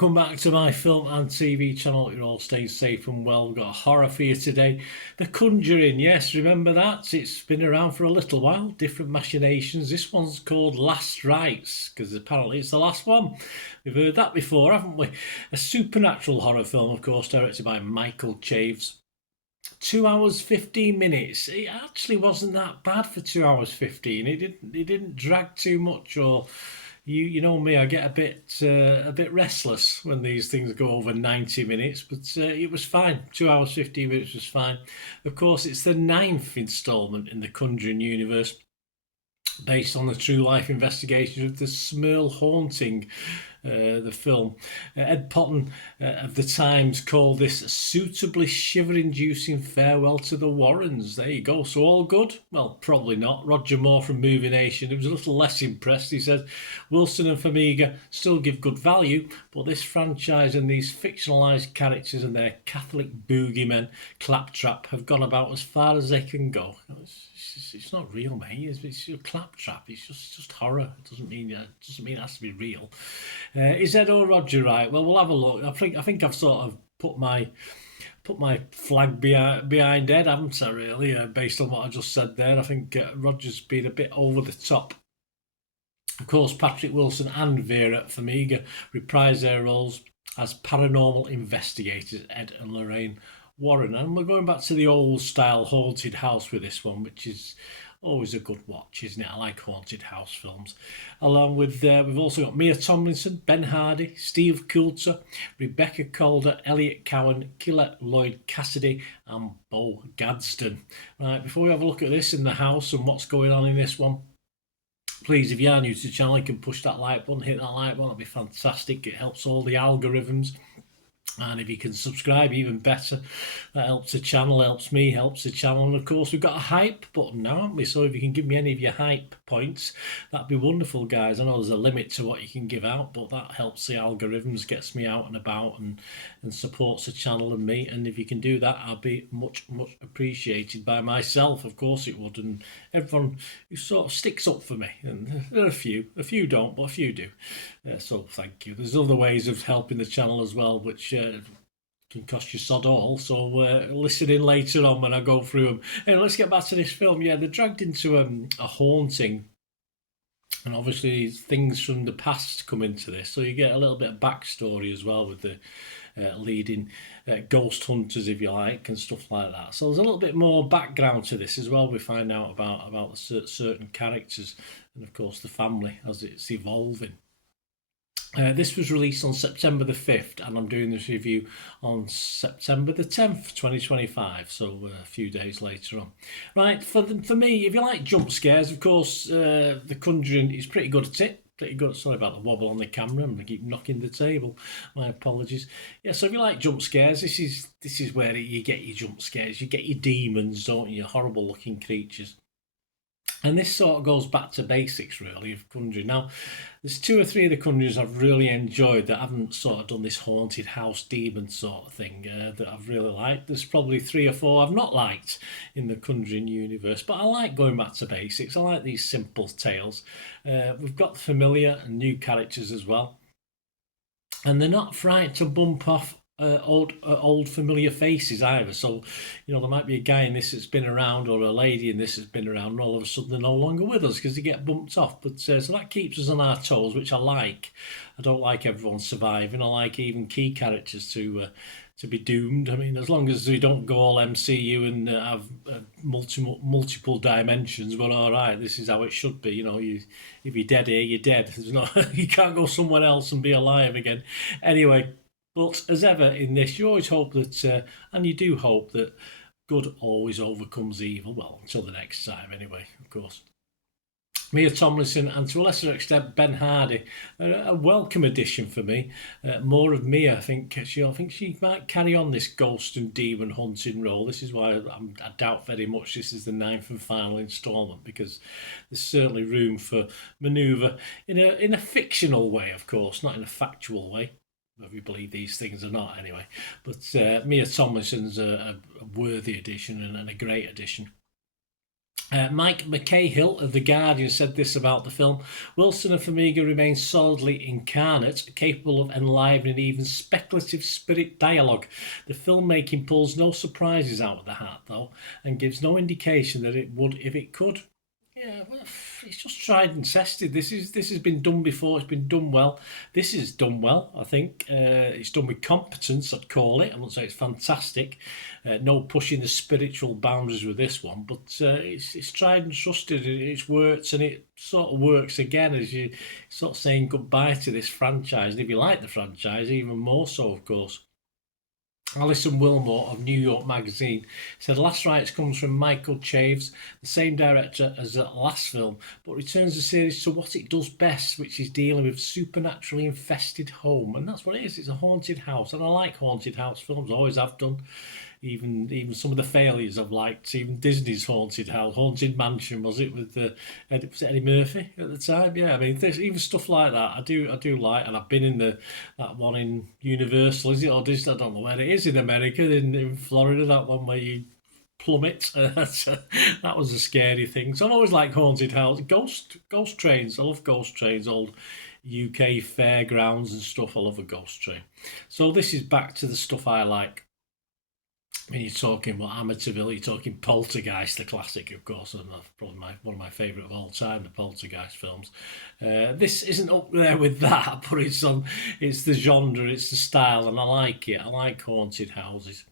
welcome back to my film and TV channel. You're all staying safe and well. We've got a horror for you today. The Conjuring, yes, remember that? It's been around for a little while, different machinations. This one's called Last Rites, because apparently it's the last one. We've heard that before, haven't we? A supernatural horror film, of course, directed by Michael Chaves. 2 hours 15 minutes. It actually wasn't that bad for 2 hours 15. It didn't drag too much, or you know me, I get a bit restless when these things go over 90 minutes, but it was fine. 2 hours 15 minutes was fine. Of course, it's the ninth instalment in the Conjuring universe, based on the true life investigation of the Smurl haunting, the film. Ed Potton of the Times called this a suitably shiver-inducing farewell to the Warrens. There you go. So all good? Well, probably not. Roger Moore from Movie Nation, he was a little less impressed. He said, Wilson and Farmiga still give good value, but this franchise and these fictionalised characters and their Catholic boogeymen, Claptrap, have gone about as far as they can go. It's not real, mate. It's your Claptrap. It's just horror. It doesn't mean it has to be real. Is Ed or Roger right? Well, we'll have a look. I think I've sort of put my flag behind Ed, haven't I? Really, based on what I just said there. I think Roger's been a bit over the top. Of course, Patrick Wilson and Vera Farmiga reprise their roles as paranormal investigators, Ed and Lorraine Warren. And we're going back to the old style haunted house with this one, which is always a good watch, isn't it? I like haunted house films. Along with, we've also got Mia Tomlinson, Ben Hardy, Steve Coulter, Rebecca Calder, Elliot Cowan, Killer Lloyd Cassidy, and Bo Gadsden. Right, before we have a look at this in the house and what's going on in this one, please, if you are new to the channel, you can push that like button, hit that like button, that'd be fantastic. It helps all the algorithms. And if you can subscribe, even better. That helps the channel, helps me, helps the channel. And of course, we've got a hype button now, haven't we? So if you can give me any of your hype points, that'd be wonderful, guys. I know there's a limit to what you can give out, but that helps the algorithms, gets me out and about, and supports the channel and me. And if you can do that, I'll be much, much appreciated by myself. Of course it would. And everyone who sort of sticks up for me. And there are a few don't, but a few do. So thank you. There's other ways of helping the channel as well, which can cost you sod all. So listen in later on when I go through them. Anyway, let's get back to this film. Yeah, they're dragged into a haunting, and obviously things from the past come into this. So you get a little bit of backstory as well with the leading ghost hunters, if you like, and stuff like that. So there's a little bit more background to this as well. We find out about certain characters and, of course, the family as it's evolving. This was released on September the 5th, and I'm doing this review on September the 10th, 2025, so a few days later on. Right, for me, if you like jump scares, of course, The Conjuring is pretty good at it. Pretty good. Sorry about the wobble on the camera. I'm going to keep knocking the table. My apologies. Yeah, so if you like jump scares, this is where you get your jump scares. You get your demons, don't you? Horrible looking creatures. And this sort of goes back to basics, really, of Conjuring. Now, there's 2 or 3 of the Conjurings I've really enjoyed that haven't sort of done this haunted house demon sort of thing that I've really liked. There's probably 3 or 4 I've not liked in the Conjuring universe, but I like going back to basics. I like these simple tales. We've got familiar and new characters as well. And they're not frightened to bump off old familiar faces either. So, you know, there might be a guy in this that's been around, or a lady in this that's been around, and all of a sudden they're no longer with us because they get bumped off. But so that keeps us on our toes, which I like. I don't like everyone surviving. I like even key characters to be doomed. I mean, as long as we don't go all MCU and have multiple dimensions, we're all right. This is how it should be. You know, if you're dead here, you're dead. There's no, you can't go somewhere else and be alive again. Anyway. But as ever in this, you always hope that, and you do hope that good always overcomes evil. Well, until the next time, anyway, of course. Mia Tomlinson and to a lesser extent Ben Hardy, a welcome addition for me. More of Mia, I think she might carry on this ghost and demon hunting role. This is why I doubt very much this is the 9th and final instalment, because there's certainly room for manoeuvre in a fictional way, of course, not in a factual way. Whether you believe these things or not, anyway. But Mia Tomlinson's a worthy addition and a great addition. Mike McCahill of The Guardian said this about the film: Wilson and Farmiga remain solidly incarnate, capable of enlivening even speculative spirit dialogue. The filmmaking pulls no surprises out of the hat, though, and gives no indication that it would if it could. Yeah, well, it's just tried and tested. This has been done before. It's been done well. This is done well, I think. It's done with competence, I'd call it. I wouldn't say it's fantastic. No pushing the spiritual boundaries with this one, but it's tried and trusted. It's worked, and it sort of works again as you sort of saying goodbye to this franchise. And if you like the franchise, even more so, of course. Alison Wilmore of New York Magazine said Last Rites comes from Michael Chaves, the same director as the last film, but returns the series to what it does best, which is dealing with supernaturally infested home. And that's what it is. It's a haunted house. And I like haunted house films, always have done. Even some of the failures I've liked, even Disney's Haunted House, Haunted Mansion, was it, with was it Eddie Murphy at the time? Yeah, I mean, even stuff like that, I do like, and I've been in that one in Universal, is it, or Disney? I don't know where it is in America, in Florida, that one where you plummet. That was a scary thing. So I always like haunted house, ghost trains. I love ghost trains, old UK fairgrounds and stuff. I love a ghost train. So this is back to the stuff I like. When you're talking about Amityville, you're talking Poltergeist, the classic, of course, and probably one of my favourite of all time, the Poltergeist films. This isn't up there with that, but it's the genre, it's the style, and I like it. I like haunted houses.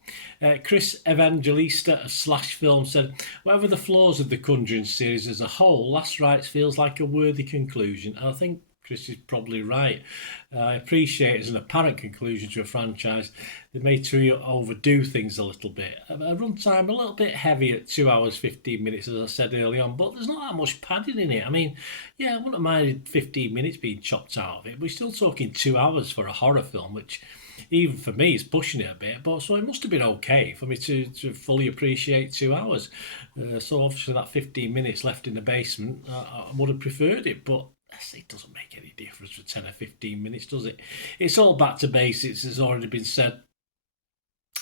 Chris Evangelista of Slash Film said, whatever the flaws of the Conjuring series as a whole, Last Rites feels like a worthy conclusion. And I think Chris is probably right. I appreciate it as an apparent conclusion to a franchise. They may too overdo things a little bit. A runtime a little bit heavy at 2 hours 15 minutes, as I said early on, but there's not that much padding in it. I mean, yeah, I wouldn't have minded 15 minutes being chopped out of it. We're still talking 2 hours for a horror film, which even for me is pushing it a bit. But so it must have been okay for me to fully appreciate 2 hours. So obviously that 15 minutes left in the basement, I would have preferred it, but it doesn't make any difference for 10 or 15 minutes, does it? It's all back to basics, as already been said.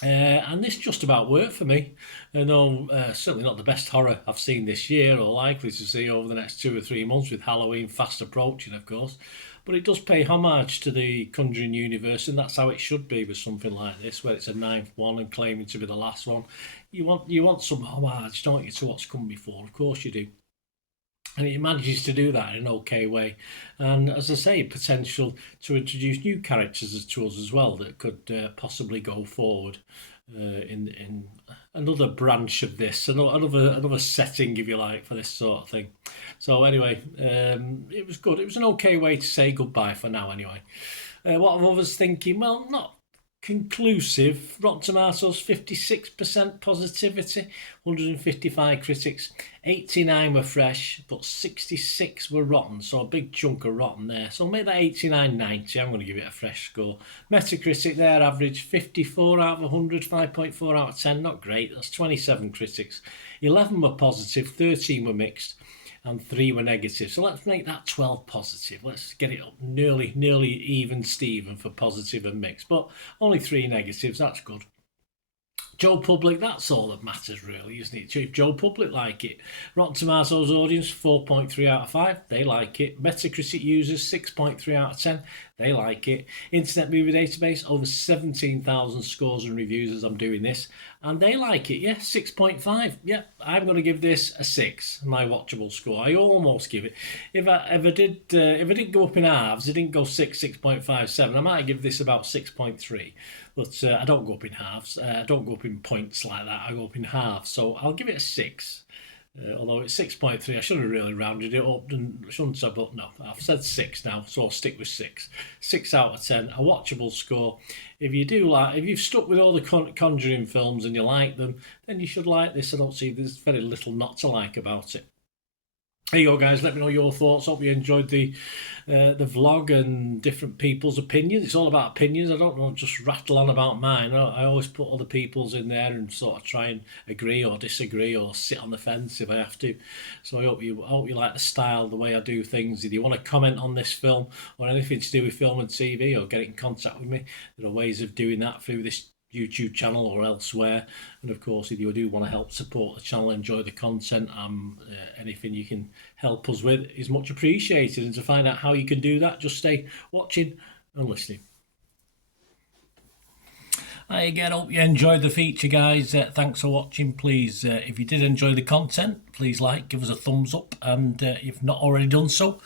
And this just about worked for me. No, certainly not the best horror I've seen this year or likely to see over the next 2 or 3 months, with Halloween fast approaching, of course. But it does pay homage to the Conjuring universe, and that's how it should be with something like this, where it's a ninth one and claiming to be the last one. You want some homage, don't you, to what's come before? Of course you do. And it manages to do that in an okay way. And as I say, potential to introduce new characters to us as well that could possibly go forward in another branch of this, another setting, if you like, for this sort of thing. So anyway, it was good. It was an okay way to say goodbye for now. Anyway, what I was thinking, well, not conclusive. Rotten Tomatoes 56% positivity, 155 critics, 89 were fresh, but 66 were rotten, so a big chunk of rotten there. So I'll make that 89-90. I'm going to give it a fresh score. Metacritic, their average 54 out of 100, 5.4 out of 10. Not great. That's 27 critics. 11 were positive, 13 were mixed, and 3 were negative. So let's make that 12 positive. Let's get it up nearly even Steven for positive and mixed. But only 3 negatives, that's good. Joe Public, that's all that matters really, isn't it? If Joe Public like it. Rotten Tomatoes audience, 4.3 out of 5, they like it. Metacritic users, 6.3 out of 10, they like it. Internet Movie Database, over 17,000 scores and reviews as I'm doing this, and they like it, yeah, 6.5. Yeah, I'm going to give this a 6, my watchable score. I almost give it. If I did go up in halves, it didn't go 6, 6.5, 7, I might give this about 6.3. But I don't go up in halves. I don't go up in points like that. I go up in halves. So I'll give it a 6. Although it's 6.3, I should have really rounded it up, shouldn't I? But no, I've said 6 now, so I'll stick with 6. 6 out of 10, a watchable score. If you've stuck with all the Conjuring films and you like them, then you should like this. I don't see there's very little not to like about it. There you go, guys. Let me know your thoughts. Hope you enjoyed the vlog and different people's opinions. It's all about opinions. I don't know, just rattle on about mine. I always put other people's in there and sort of try and agree or disagree or sit on the fence if I have to. So I hope you like the style, the way I do things. If you want to comment on this film or anything to do with film and TV or get in contact with me, there are ways of doing that through this YouTube channel or elsewhere. And of course, if you do want to help support the channel, enjoy the content, anything you can help us with is much appreciated. And to find out how you can do that, just stay watching and listening. Hi again, hope you enjoyed the feature, guys. Thanks for watching. Please, if you did enjoy the content, please give us a thumbs up, and if not already done so,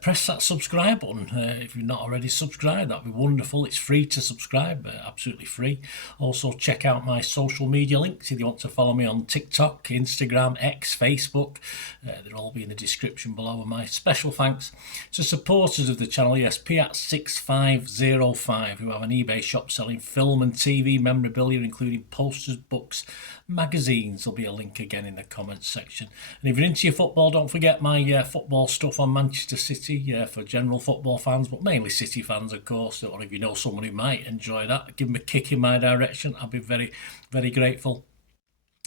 press that subscribe button. If you're not already subscribed, that'd be wonderful. It's free to subscribe, absolutely free. Also, check out my social media links if you want to follow me on TikTok, Instagram, X, Facebook. They'll all be in the description below. And my special thanks to supporters of the channel, yes, Piat6505, who have an eBay shop selling film and TV memorabilia, including posters, books, magazines. There'll be a link again in the comments section. And if you're into your football, don't forget my football stuff on Manchester City for general football fans, but mainly City fans, of course. Or if you know someone who might enjoy that, give them a kick in my direction. I'll be very, very grateful.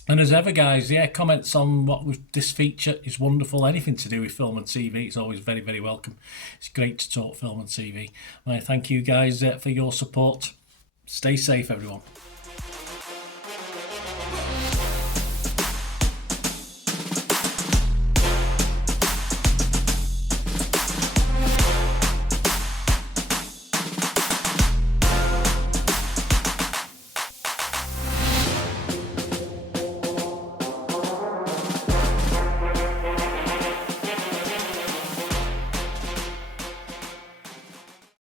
And as ever, guys, comments on this feature is wonderful. Anything to do with film and TV is always very, very welcome. It's great to talk film and TV. I thank you guys for your support. Stay safe, everyone.